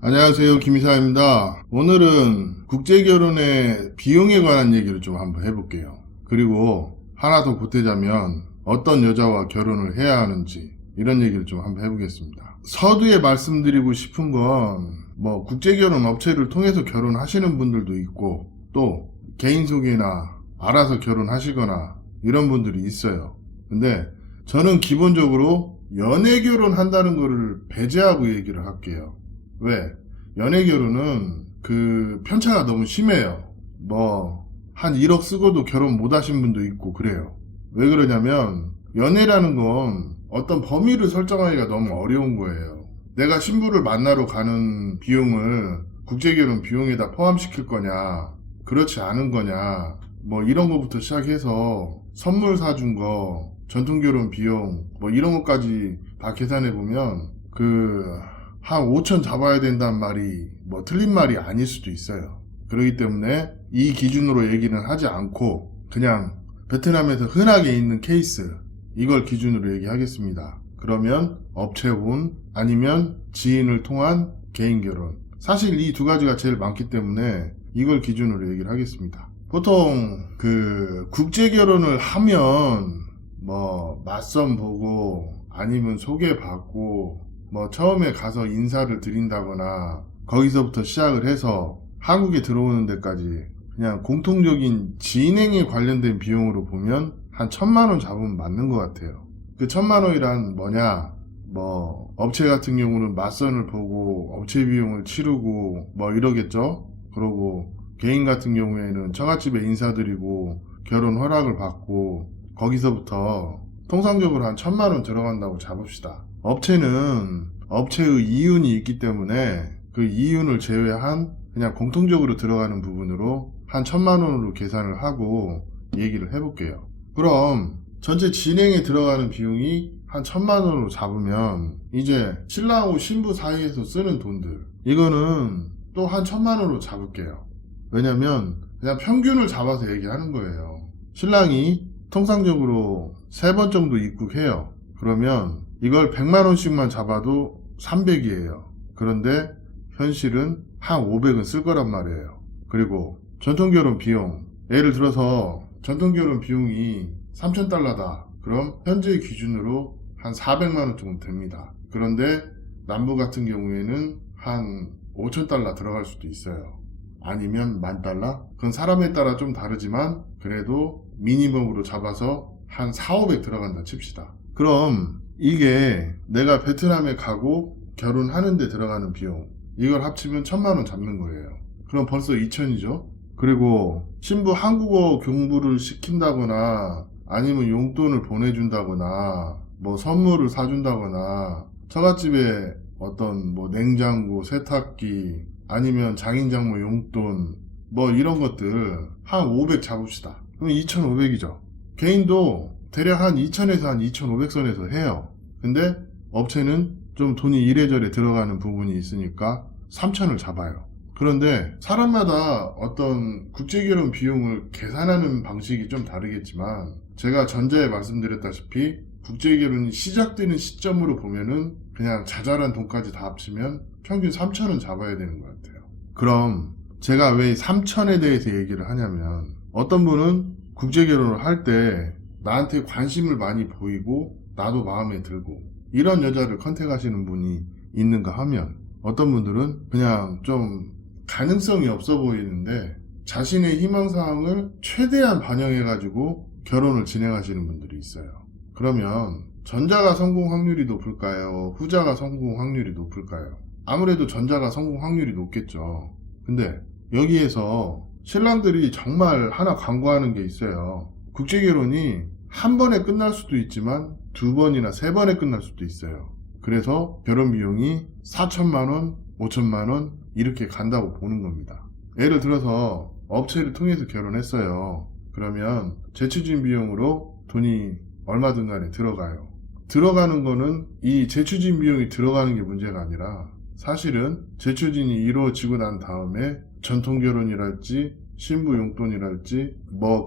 안녕하세요. 김이사입니다. 오늘은 국제결혼의 비용에 관한 얘기를 좀 한번 해볼게요. 그리고 하나 더 보태자면 어떤 여자와 결혼을 해야 하는지 이런 얘기를 좀 한번 해보겠습니다. 서두에 말씀드리고 싶은 건 국제결혼 업체를 통해서 결혼하시는 분들도 있고 또 개인 소개나 알아서 결혼하시거나 이런 분들이 있어요. 근데 저는 기본적으로 연애 결혼한다는 거를 배제하고 얘기를 할게요. 왜? 연애 결혼은 그 편차가 너무 심해요. 한 1억 쓰고도 결혼 못 하신 분도 있고 그래요. 왜 그러냐면 연애라는 건 어떤 범위를 설정하기가 너무 어려운 거예요. 내가 신부를 만나러 가는 비용을 국제결혼 비용에다 포함시킬 거냐, 그렇지 않은 거냐, 이런 거부터 시작해서 선물 사준 거, 전통결혼 비용, 이런 것까지 다 계산해보면 한 5천 잡아야 된다는 말이 틀린 말이 아닐 수도 있어요. 그렇기 때문에 이 기준으로 얘기는 하지 않고 그냥 베트남에서 흔하게 있는 케이스 이걸 기준으로 얘기하겠습니다. 그러면 업체혼 아니면 지인을 통한 개인결혼, 사실 이 두 가지가 제일 많기 때문에 이걸 기준으로 얘기를 하겠습니다. 보통 국제결혼을 하면 맞선 보고 아니면 소개받고 처음에 가서 인사를 드린다거나 거기서부터 시작을 해서 한국에 들어오는 데까지 그냥 공통적인 진행에 관련된 비용으로 보면 한 1,000만 원 잡으면 맞는 것 같아요. 그 1,000만 원이란 뭐냐? 업체 같은 경우는 맞선을 보고 업체 비용을 치르고 이러겠죠? 그러고 개인 같은 경우에는 처갓집에 인사드리고 결혼 허락을 받고 거기서부터 통상적으로 한 1,000만 원 들어간다고 잡읍시다. 업체는 업체의 이윤이 있기 때문에 그 이윤을 제외한 그냥 공통적으로 들어가는 부분으로 한 1,000만 원으로 계산을 하고 얘기를 해볼게요. 그럼 전체 진행에 들어가는 비용이 한 1,000만 원으로 잡으면 이제 신랑하고 신부 사이에서 쓰는 돈들 이거는 또 한 1,000만 원으로 잡을게요. 왜냐면 그냥 평균을 잡아서 얘기하는 거예요. 신랑이 통상적으로 3번 정도 입국해요. 그러면 이걸 100만 원씩만 잡아도 300이에요. 그런데 현실은 한 500은 쓸 거란 말이에요. 그리고 전통결혼 비용, 예를 들어서 전통결혼 비용이 3,000달러다. 그럼 현재 기준으로 한 400만 원 정도 됩니다. 그런데 남부 같은 경우에는 한 5,000달러 들어갈 수도 있어요. 아니면 10,000달러? 그건 사람에 따라 좀 다르지만 그래도 미니멈으로 잡아서 한 4, 500 들어간다 칩시다. 그럼 이게 내가 베트남에 가고 결혼하는 데 들어가는 비용 이걸 합치면 1,000만 원 잡는 거예요. 그럼 벌써 2,000이죠. 그리고 신부 한국어 공부를 시킨다거나 아니면 용돈을 보내준다거나 선물을 사준다거나 처갓집에 어떤 냉장고, 세탁기 아니면 장인장모 용돈 이런 것들 한 500 잡읍시다. 그럼 2,500이죠. 개인도 대략 한 2,000에서 한 2,500선에서 해요. 근데 업체는 좀 돈이 이래저래 들어가는 부분이 있으니까 3,000을 잡아요. 그런데 사람마다 어떤 국제결혼 비용을 계산하는 방식이 좀 다르겠지만 제가 전자에 말씀드렸다시피 국제결혼이 시작되는 시점으로 보면은 그냥 자잘한 돈까지 다 합치면 평균 3,000은 잡아야 되는 것 같아요. 그럼 제가 왜 3,000에 대해서 얘기를 하냐면 어떤 분은 국제결혼을 할 때 나한테 관심을 많이 보이고 나도 마음에 들고 이런 여자를 컨택하시는 분이 있는가 하면 어떤 분들은 그냥 좀 가능성이 없어 보이는데 자신의 희망사항을 최대한 반영해가지고 결혼을 진행하시는 분들이 있어요. 그러면 전자가 성공 확률이 높을까요? 후자가 성공 확률이 높을까요? 아무래도 전자가 성공 확률이 높겠죠. 근데 여기에서 신랑들이 정말 하나 강구하는 게 있어요. 국제결혼이 한 번에 끝날 수도 있지만 2번이나 3번에 끝날 수도 있어요. 그래서 결혼 비용이 4,000만 원, 5,000만 원 이렇게 간다고 보는 겁니다. 예를 들어서 업체를 통해서 결혼했어요. 그러면 재추진 비용으로 돈이 얼마든 간에 들어가요. 들어가는 거는 이 재추진 비용이 들어가는 게 문제가 아니라 사실은 재추진이 이루어지고 난 다음에 전통결혼이랄지 신부 용돈이랄지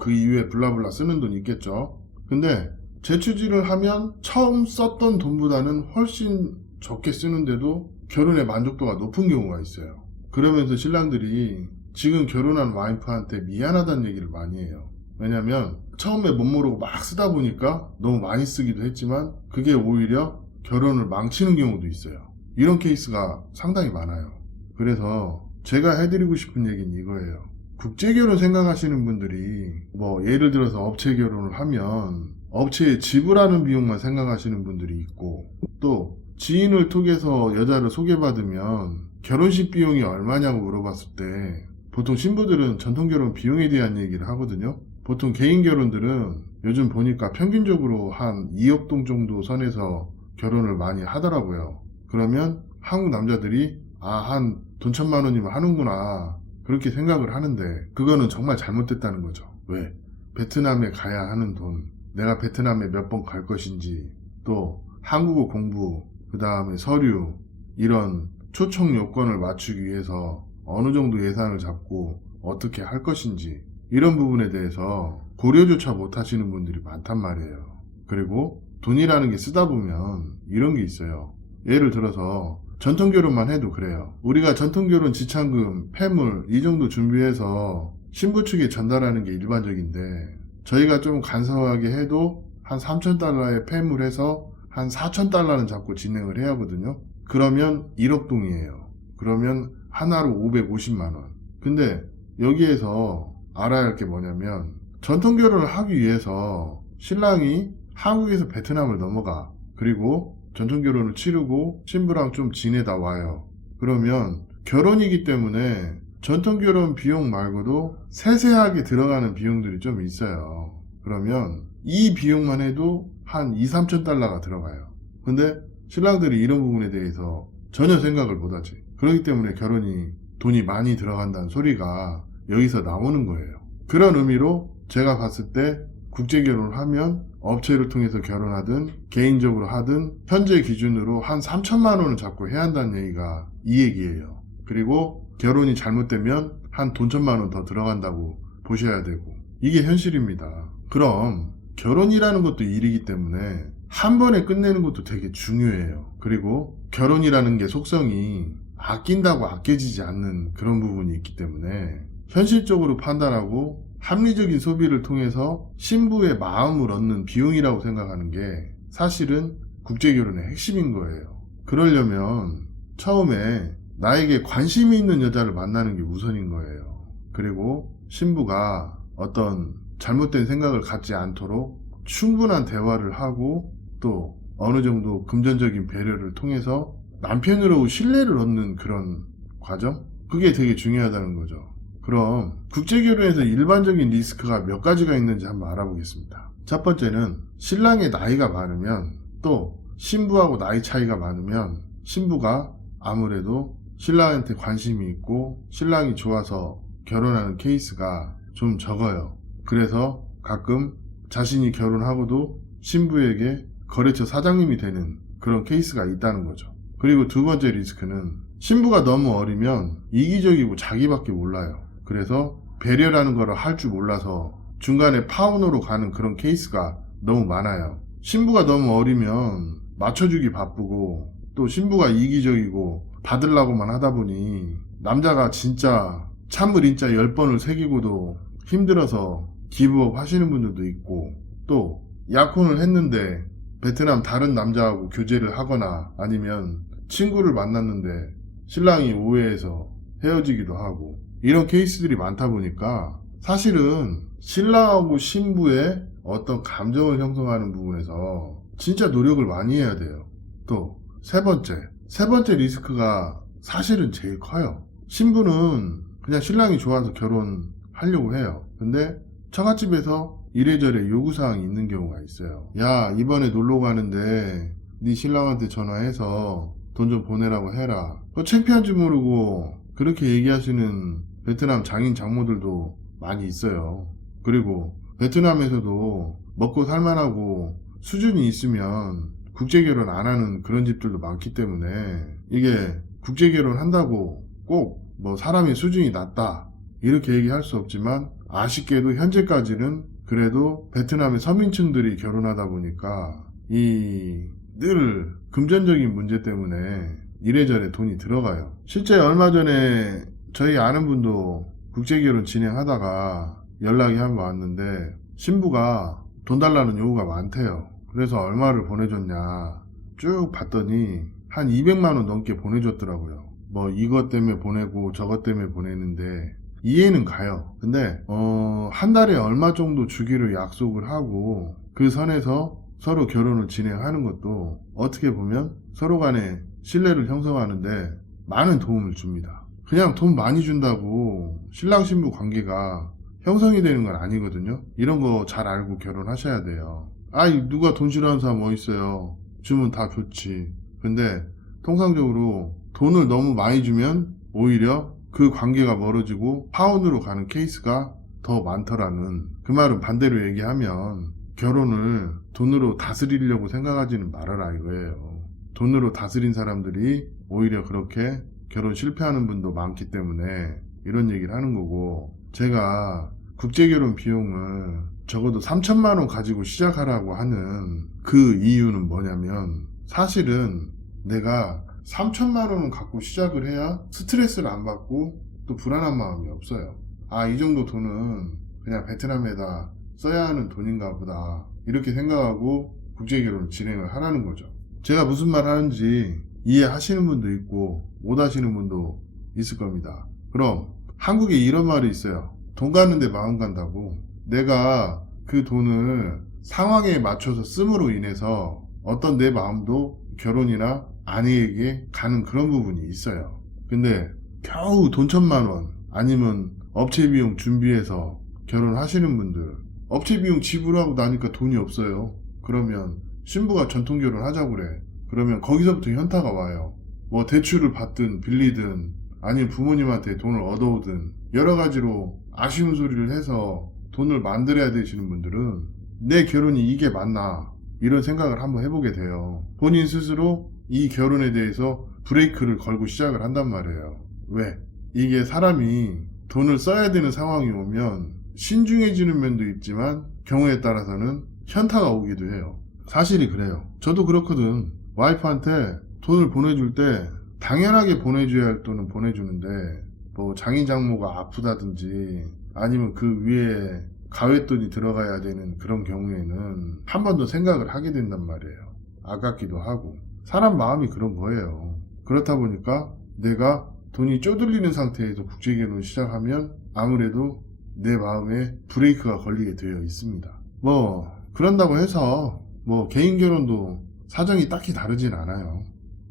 그 이후에 블라블라 쓰는 돈 있겠죠. 근데 재추진을 하면 처음 썼던 돈보다는 훨씬 적게 쓰는데도 결혼의 만족도가 높은 경우가 있어요. 그러면서 신랑들이 지금 결혼한 와이프한테 미안하다는 얘기를 많이 해요. 왜냐면 처음에 못 모르고 막 쓰다 보니까 너무 많이 쓰기도 했지만 그게 오히려 결혼을 망치는 경우도 있어요. 이런 케이스가 상당히 많아요. 그래서 제가 해드리고 싶은 얘기는 이거예요. 국제결혼 생각하시는 분들이 뭐 예를 들어서 업체 결혼을 하면 업체에 지불하는 비용만 생각하시는 분들이 있고, 또 지인을 통해서 여자를 소개받으면 결혼식 비용이 얼마냐고 물어봤을 때 보통 신부들은 전통결혼 비용에 대한 얘기를 하거든요. 보통 개인결혼들은 요즘 보니까 평균적으로 한 2억 동 정도 선에서 결혼을 많이 하더라고요. 그러면 한국 남자들이 한 돈 1,000만 원이면 하는구나 그렇게 생각을 하는데, 그거는 정말 잘못됐다는 거죠. 왜? 베트남에 가야 하는 돈, 내가 베트남에 몇 번 갈 것인지, 또 한국어 공부, 그 다음에 서류, 이런 초청 요건을 맞추기 위해서 어느 정도 예산을 잡고 어떻게 할 것인지, 이런 부분에 대해서 고려조차 못 하시는 분들이 많단 말이에요. 그리고 돈이라는 게 쓰다 보면 이런 게 있어요. 예를 들어서 전통결혼만 해도 그래요. 우리가 전통결혼 지참금, 폐물 이 정도 준비해서 신부 측에 전달하는 게 일반적인데, 저희가 좀 간소하게 해도 한 3,000달러의 폐물해서 한 4,000달러는 잡고 진행을 해야 하거든요. 그러면 1억 동이에요. 그러면 하나로 550만 원. 근데 여기에서 알아야 할 게 뭐냐면, 전통결혼을 하기 위해서 신랑이 한국에서 베트남을 넘어가. 그리고 전통결혼을 치르고 신부랑 좀 지내다 와요. 그러면 결혼이기 때문에 전통결혼 비용 말고도 세세하게 들어가는 비용들이 좀 있어요. 그러면 이 비용만 해도 한 2,000~3,000달러가 들어가요. 근데 신랑들이 이런 부분에 대해서 전혀 생각을 못하지. 그렇기 때문에 결혼이 돈이 많이 들어간다는 소리가 여기서 나오는 거예요. 그런 의미로 제가 봤을 때 국제결혼을 하면 업체를 통해서 결혼하든 개인적으로 하든 현재 기준으로 한 3,000만 원을 잡고 해야 한다는 얘기가 이 얘기예요. 그리고 결혼이 잘못되면 한 돈 1,000만 원 더 들어간다고 보셔야 되고, 이게 현실입니다. 그럼 결혼이라는 것도 일이기 때문에 한 번에 끝내는 것도 되게 중요해요. 그리고 결혼이라는 게 속성이 아낀다고 아껴지지 않는 그런 부분이 있기 때문에 현실적으로 판단하고 합리적인 소비를 통해서 신부의 마음을 얻는 비용이라고 생각하는 게 사실은 국제결혼의 핵심인 거예요. 그러려면 처음에 나에게 관심이 있는 여자를 만나는 게 우선인 거예요. 그리고 신부가 어떤 잘못된 생각을 갖지 않도록 충분한 대화를 하고, 또 어느 정도 금전적인 배려를 통해서 남편으로 신뢰를 얻는 그런 과정? 그게 되게 중요하다는 거죠. 그럼 국제결혼에서 일반적인 리스크가 몇 가지가 있는지 한번 알아보겠습니다. 첫 번째는 신랑의 나이가 많으면, 또 신부하고 나이 차이가 많으면 신부가 아무래도 신랑한테 관심이 있고 신랑이 좋아서 결혼하는 케이스가 좀 적어요. 그래서 가끔 자신이 결혼하고도 신부에게 거래처 사장님이 되는 그런 케이스가 있다는 거죠. 그리고 두 번째 리스크는 신부가 너무 어리면 이기적이고 자기밖에 몰라요. 그래서 배려라는 걸 할 줄 몰라서 중간에 파혼으로 가는 그런 케이스가 너무 많아요. 신부가 너무 어리면 맞춰주기 바쁘고, 또 신부가 이기적이고 받으려고만 하다 보니 남자가 진짜 참을 인자 10번을 새기고도 힘들어서 기브업 하시는 분들도 있고, 또 약혼을 했는데 베트남 다른 남자하고 교제를 하거나 아니면 친구를 만났는데 신랑이 오해해서 헤어지기도 하고, 이런 케이스들이 많다 보니까 사실은 신랑하고 신부의 어떤 감정을 형성하는 부분에서 진짜 노력을 많이 해야 돼요. 또 세 번째 리스크가 사실은 제일 커요. 신부는 그냥 신랑이 좋아서 결혼하려고 해요. 근데 처갓집에서 이래저래 요구사항이 있는 경우가 있어요. 야, 이번에 놀러 가는데 네 신랑한테 전화해서 돈 좀 보내라고 해라. 창피한지 모르고 그렇게 얘기하시는 베트남 장인 장모들도 많이 있어요. 그리고 베트남에서도 먹고 살만하고 수준이 있으면 국제결혼 안 하는 그런 집들도 많기 때문에, 이게 국제결혼 한다고 꼭 뭐 사람의 수준이 낮다 이렇게 얘기할 수 없지만, 아쉽게도 현재까지는 그래도 베트남의 서민층들이 결혼하다 보니까 이 늘 금전적인 문제 때문에 이래저래 돈이 들어가요. 실제 얼마 전에 저희 아는 분도 국제결혼 진행하다가 연락이 한 번 왔는데 신부가 돈 달라는 요구가 많대요. 그래서 얼마를 보내줬냐 쭉 봤더니 한 200만 원 넘게 보내줬더라고요. 뭐 이것 때문에 보내고 저것 때문에 보내는데 이해는 가요. 근데 한 달에 얼마 정도 주기로 약속을 하고 그 선에서 서로 결혼을 진행하는 것도 어떻게 보면 서로 간에 신뢰를 형성하는데 많은 도움을 줍니다. 그냥 돈 많이 준다고 신랑 신부 관계가 형성이 되는 건 아니거든요. 이런 거 잘 알고 결혼하셔야 돼요. 아이 누가 돈 싫어하는 사람 어딨어요. 주면 다 좋지. 근데 통상적으로 돈을 너무 많이 주면 오히려 그 관계가 멀어지고 파혼으로 가는 케이스가 더 많더라는, 그 말은 반대로 얘기하면 결혼을 돈으로 다스리려고 생각하지는 말아라 이거예요. 돈으로 다스린 사람들이 오히려 그렇게 결혼 실패하는 분도 많기 때문에 이런 얘기를 하는 거고, 제가 국제결혼 비용을 적어도 3천만 원 가지고 시작하라고 하는 그 이유는 뭐냐면, 사실은 내가 3천만 원을 갖고 시작을 해야 스트레스를 안 받고 또 불안한 마음이 없어요. 아, 이 정도 돈은 그냥 베트남에다 써야 하는 돈인가 보다 이렇게 생각하고 국제결혼 진행을 하라는 거죠. 제가 무슨 말 하는지 이해하시는 분도 있고 못 하시는 분도 있을 겁니다. 그럼 한국에 이런 말이 있어요. 돈 가는데 마음 간다고. 내가 그 돈을 상황에 맞춰서 씀으로 인해서 어떤 내 마음도 결혼이나 아내에게 가는 그런 부분이 있어요. 근데 겨우 돈 1,000만 원 아니면 업체 비용 준비해서 결혼하시는 분들, 업체 비용 지불하고 나니까 돈이 없어요. 그러면 신부가 전통결혼 하자고 그래. 그러면 거기서부터 현타가 와요. 뭐 대출을 받든 빌리든 아니면 부모님한테 돈을 얻어오든 여러 가지로 아쉬운 소리를 해서 돈을 만들어야 되시는 분들은 내 결혼이 이게 맞나 이런 생각을 한번 해보게 돼요. 본인 스스로 이 결혼에 대해서 브레이크를 걸고 시작을 한단 말이에요. 왜? 이게 사람이 돈을 써야 되는 상황이 오면 신중해지는 면도 있지만 경우에 따라서는 현타가 오기도 해요. 사실이 그래요. 저도 그렇거든. 와이프한테 돈을 보내줄 때 당연하게 보내줘야 할 돈은 보내주는데 뭐 장인 장모가 아프다든지 아니면 그 위에 가외돈이 들어가야 되는 그런 경우에는 한 번 더 생각을 하게 된단 말이에요. 아깝기도 하고. 사람 마음이 그런 거예요. 그렇다 보니까 내가 돈이 쪼들리는 상태에서 국제결혼을 시작하면 아무래도 내 마음에 브레이크가 걸리게 되어 있습니다. 뭐 그런다고 해서 뭐 개인결혼도 사정이 딱히 다르진 않아요.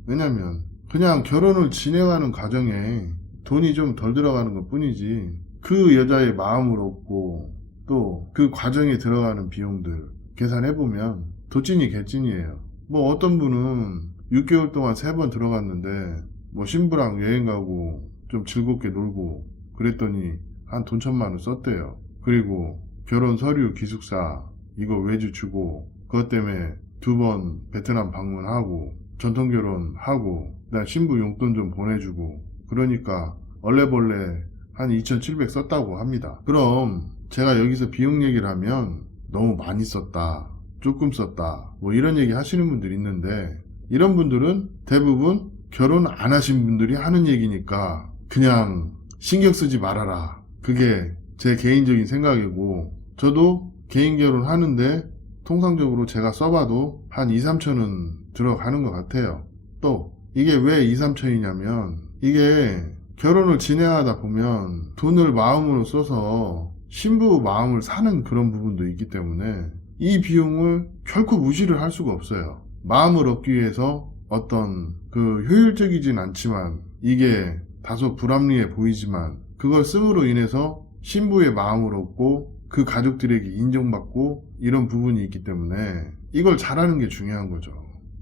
왜냐면 그냥 결혼을 진행하는 과정에 돈이 좀 덜 들어가는 것 뿐이지 그 여자의 마음을 얻고 또 그 과정에 들어가는 비용들 계산해보면 도찐이 개찐이에요. 뭐 어떤 분은 6개월 동안 3번 들어갔는데 뭐 신부랑 여행 가고 좀 즐겁게 놀고 그랬더니 한 돈 1,000만 원 썼대요. 그리고 결혼 서류 기숙사 이거 외주 주고 그것 때문에 2번 베트남 방문하고 전통결혼하고 그다음 신부 용돈 좀 보내주고 그러니까 얼레벌레 한 2,700 썼다고 합니다. 그럼 제가 여기서 비용 얘기를 하면 너무 많이 썼다, 조금 썼다 뭐 이런 얘기 하시는 분들이 있는데 이런 분들은 대부분 결혼 안 하신 분들이 하는 얘기니까 그냥 신경 쓰지 말아라. 그게 제 개인적인 생각이고 저도 개인결혼 하는데 통상적으로 제가 써봐도 한 2-3천은 들어가는 것 같아요. 또 이게 왜 2-3천이냐면 이게 결혼을 진행하다 보면 돈을 마음으로 써서 신부 마음을 사는 그런 부분도 있기 때문에 이 비용을 결코 무시를 할 수가 없어요. 마음을 얻기 위해서 어떤 그 효율적이진 않지만 이게 다소 불합리해 보이지만 그걸 씀으로 인해서 신부의 마음을 얻고 그 가족들에게 인정받고 이런 부분이 있기 때문에 이걸 잘하는 게 중요한 거죠.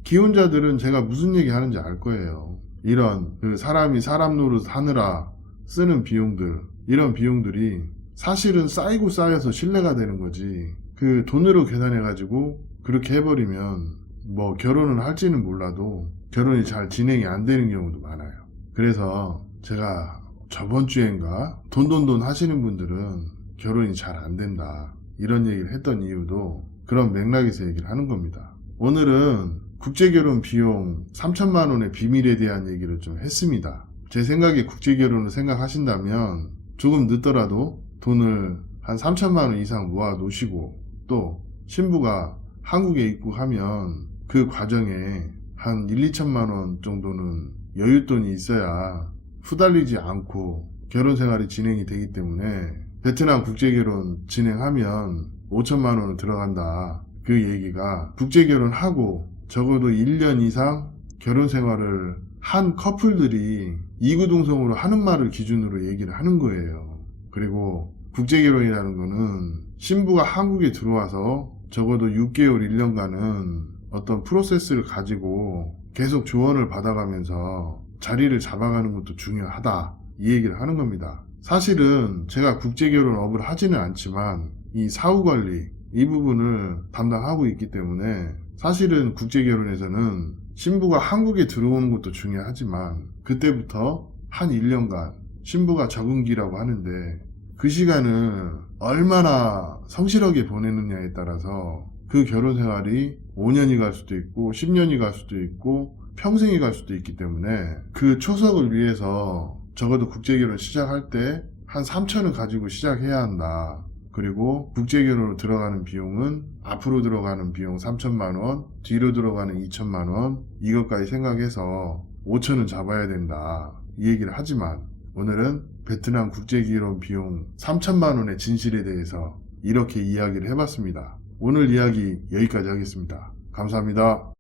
기혼자들은 제가 무슨 얘기 하는지 알 거예요. 이런 그 사람이 사람 노릇 하느라 쓰는 비용들, 이런 비용들이 사실은 쌓이고 쌓여서 신뢰가 되는 거지 그 돈으로 계산해 가지고 그렇게 해버리면 뭐 결혼을 할지는 몰라도 결혼이 잘 진행이 안 되는 경우도 많아요. 그래서 제가 저번 주엔가 돈 하시는 분들은 결혼이 잘 안 된다 이런 얘기를 했던 이유도 그런 맥락에서 얘기를 하는 겁니다. 오늘은 국제결혼 비용 3천만 원의 비밀에 대한 얘기를 좀 했습니다. 제 생각에 국제결혼을 생각하신다면 조금 늦더라도 돈을 한 3천만 원 이상 모아 놓으시고, 또 신부가 한국에 입국하면 그 과정에 한 1, 2천만 원 정도는 여윳돈이 있어야 후달리지 않고 결혼 생활이 진행이 되기 때문에 베트남 국제결혼 진행하면 5천만 원은 들어간다. 그 얘기가 국제결혼하고 적어도 1년 이상 결혼 생활을 한 커플들이 이구동성으로 하는 말을 기준으로 얘기를 하는 거예요. 그리고 국제결혼이라는 거는 신부가 한국에 들어와서 적어도 6개월, 1년간은 어떤 프로세스를 가지고 계속 조언을 받아가면서 자리를 잡아가는 것도 중요하다. 이 얘기를 하는 겁니다. 사실은 제가 국제결혼 업을 하지는 않지만 이 사후관리, 이 부분을 담당하고 있기 때문에 사실은 국제결혼에서는 신부가 한국에 들어오는 것도 중요하지만 그때부터 한 1년간 신부가 적응기라고 하는데 그 시간을 얼마나 성실하게 보내느냐에 따라서 그 결혼 생활이 5년이 갈 수도 있고 10년이 갈 수도 있고 평생이 갈 수도 있기 때문에 그 초석을 위해서 적어도 국제결혼 시작할 때 한 3천을 가지고 시작해야 한다. 그리고 국제결혼으로 들어가는 비용은 앞으로 들어가는 비용 3천만 원, 뒤로 들어가는 2천만 원, 이것까지 생각해서 5천은 잡아야 된다. 이 얘기를 하지만 오늘은 베트남 국제결혼 비용 3천만 원의 진실에 대해서 이렇게 이야기를 해봤습니다. 오늘 이야기 여기까지 하겠습니다. 감사합니다.